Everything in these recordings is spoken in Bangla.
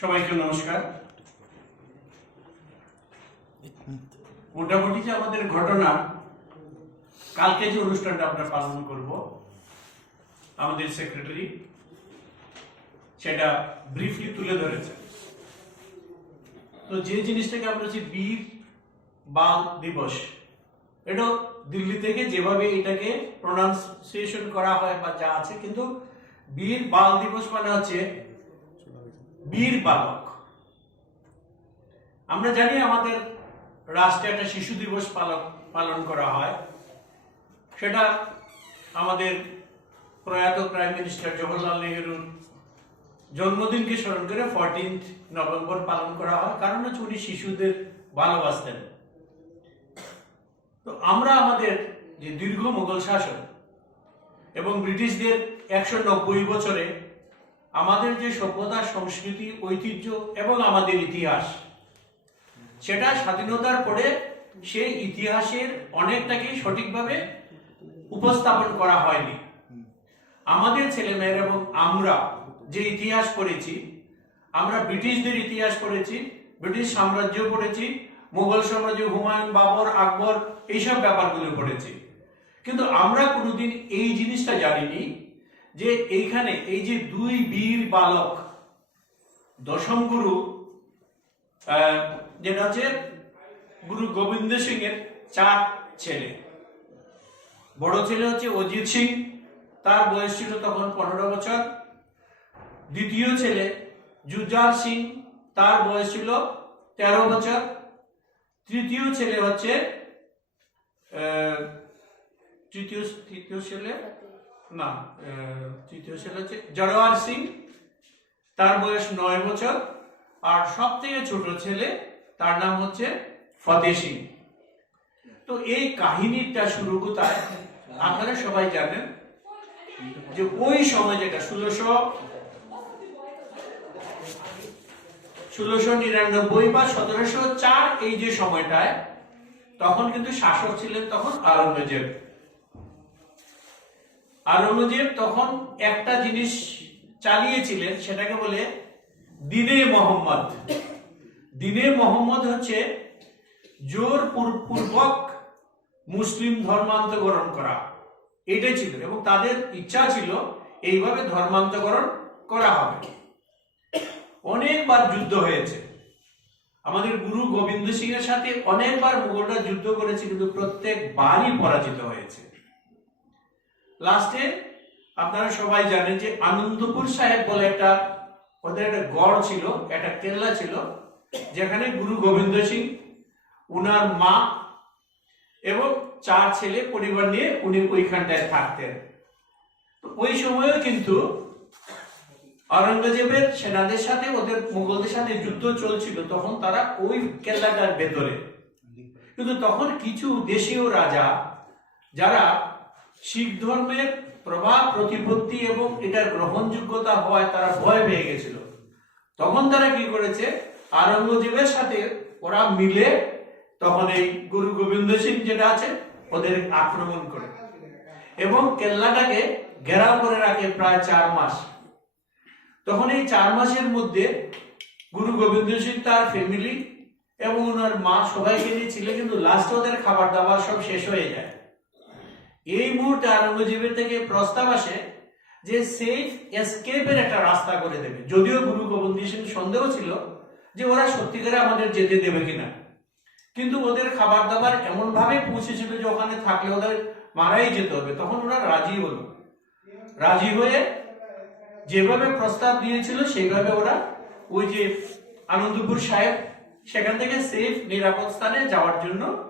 সবাইকে নমস্কার। মোটামুটি যে আমাদের ঘটনা, কালকে যে অনুষ্ঠানটা আমরা পালন করব, আমাদের সেক্রেটারি সেটা ব্রিফলি তুলে ধরেছে তো যে জিনিসটাকে আমরা হচ্ছে বীর বাল দিবস, এটা দিল্লি থেকে যেভাবে এটাকে প্রোনাউন্সিয়েশন করা হয় বা যা আছে, কিন্তু বীর বাল দিবস মানে হচ্ছে বীর বালক। আমরা জানি আমাদের রাষ্ট্রে একটা শিশু দিবস পালন পালন করা হয়। সেটা আমাদের প্রয়াত প্রাইম মিনিস্টার জওহরলাল নেহরুর জন্মদিনকে স্মরণ করে ফোরটিন্থ নভেম্বর পালন করা হয়। কারণ হচ্ছে উনি শিশুদের ভালোবাসতেন। তো আমরা আমাদের যে দীর্ঘ মুঘল শাসন এবং ব্রিটিশদের একশো নব্বই বছরে আমাদের যে সভ্যতা, সংস্কৃতি, ঐতিহ্য এবং আমাদের ইতিহাস, সেটা স্বাধীনতার পরে সেই ইতিহাসের অনেকটাকেই সঠিকভাবে উপস্থাপন করা হয়নি। আমাদের ছেলেমেয়েরা এবং আমরা যে ইতিহাস পড়েছি, আমরা ব্রিটিশদের ইতিহাস পড়েছি, ব্রিটিশ সাম্রাজ্য পড়েছি মুঘল সাম্রাজ্য, হুমায়ুন, বাবর, আকবর, এইসব ব্যাপারগুলো পড়েছি। কিন্তু আমরা কোনোদিন এই জিনিসটা জানিনি যে এইখানে এই যে দুই বীর বালক, দশম গুরু যেটা হচ্ছে গুরু গোবিন্দ সিং এর চার ছেলে। বড় ছেলে হচ্ছে অজিত সিং, তার বয়স ছিল তখন পনেরো বছর। দ্বিতীয় ছেলে জুজার সিং, তার বয়স ছিল তেরো বছর। তৃতীয় ছেলে হচ্ছে তৃতীয় তৃতীয় ছেলে? না তৃতীয় ছেলে হচ্ছে জরওয়ার সিং। তার বয়স নয় বছর। আর সব থেকে ছোট ছেলে, তার নাম হচ্ছে ফতেহ সিং। তো এই কাহিনীটা শুরু কোথায়? আপনারা সবাই জানেন যে ওই সময় যেটা ষোলোশো ষোলোশো নিরানব্বই বা সতেরোশো চার এই যে সময়টায়, তখন কিন্তু শাসক ছিলেন তখন আওরঙ্গজেব আওরঙ্গজেব তখন একটা জিনিস চালিয়েছিলেন, সেটাকে বলে দিনে মোহাম্মদ। দিনে মোহাম্মদ হচ্ছে জোর পূর্বক মুসলিম ধর্মান্তকরণ করা। এটাই ছিল, এবং তাদের ইচ্ছা ছিল এইভাবে ধর্মান্তকরণ করা হবে। অনেকবার যুদ্ধ হয়েছে। আমাদের গুরু গোবিন্দ সিং এর সাথে অনেকবার মুঘলরা যুদ্ধ করেছে, কিন্তু প্রত্যেকবারই পরাজিত হয়েছে। লাস্টে আপনারা সবাই জানেন যে আনন্দপুর সাহেব বলে একটা, ওদের একটা গড় ছিল, একটা কেল্লা ছিল, যেখানে গুরু গোবিন্দ সিং, উনার মা এবং চার ছেলে পরিবার নিয়ে উনি ওইখানটায় থাকতেন। ওই সময়ও কিন্তু আওরঙ্গজেবের সেনাদের সাথে, ওদের মুঘলদের সাথে যুদ্ধ চলছিল, তখন তারা ওই কেল্লাটার ভেতরে। কিন্তু তখন কিছু দেশীয় রাজা, যারা শিখ ধর্মের প্রভাব, প্রতিপত্তি এবং এটার গ্রহণযোগ্যতা হওয়ায় তারা ভয় পেয়ে গেছিল। তখন তারা কি করেছে? আরঙ্গজেবের সাথে ওরা মিলে তখন এই গুরু গোবিন্দ সিং যেটা আছে, ওদের আক্রমণ করে। এবং কেল্লাটাকে ঘেরাও করে রাখে প্রায় চার মাস। তখন এই চার মাসের মধ্যে গুরু গোবিন্দ সিং তার ফ্যামিলি এবং ওনার মা সবাইকে নিয়ে ছিল, কিন্তু লাস্ট ওদের খাবার দাবার সব শেষ হয়ে যায়। এই মুহূর্তে আনন্দজীবীর থেকে প্রস্তাব আসে যে সেফ এসকেপের একটা রাস্তা করে দেবে। যদিও গুরু গোবিন্দ সিং সন্দেহ ছিল যে ওরা সত্যিকারে আমাদের যেতে দেবে কিনা। কিন্তু ওদের খাবার দাবার এমন ভাবে পৌঁছেছিল যে ওখানে থাকলে ওদের মারাই যেতে হবে। তখন ওরা রাজি হলো। রাজি হয়ে যেভাবে প্রস্তাব দিয়েছিল, সেইভাবে ওরা ওই যে আনন্দপুর সাহেব সেখান থেকে সেফ নিরাপদ স্থানে যাওয়ার জন্য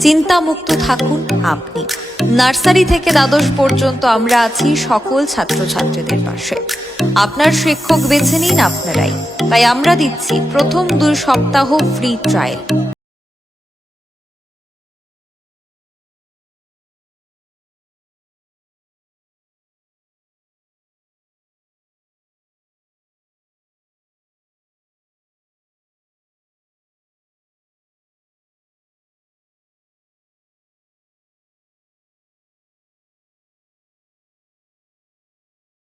চিন্তামুক্ত থাকুন আপনি। নার্সারি থেকে দ্বাদশ পর্যন্ত আমরা আছি সকল ছাত্রছাত্রীদের পাশে। আপনার শিক্ষক বেছে নিন আপনারাই। তাই আমরা দিচ্ছি প্রথম দুই সপ্তাহ free trial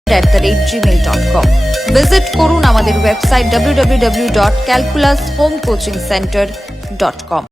at the rate gmail.com. Visit করুন আমাদের ওয়েবসাইট www.calculushomecoachingcenter.com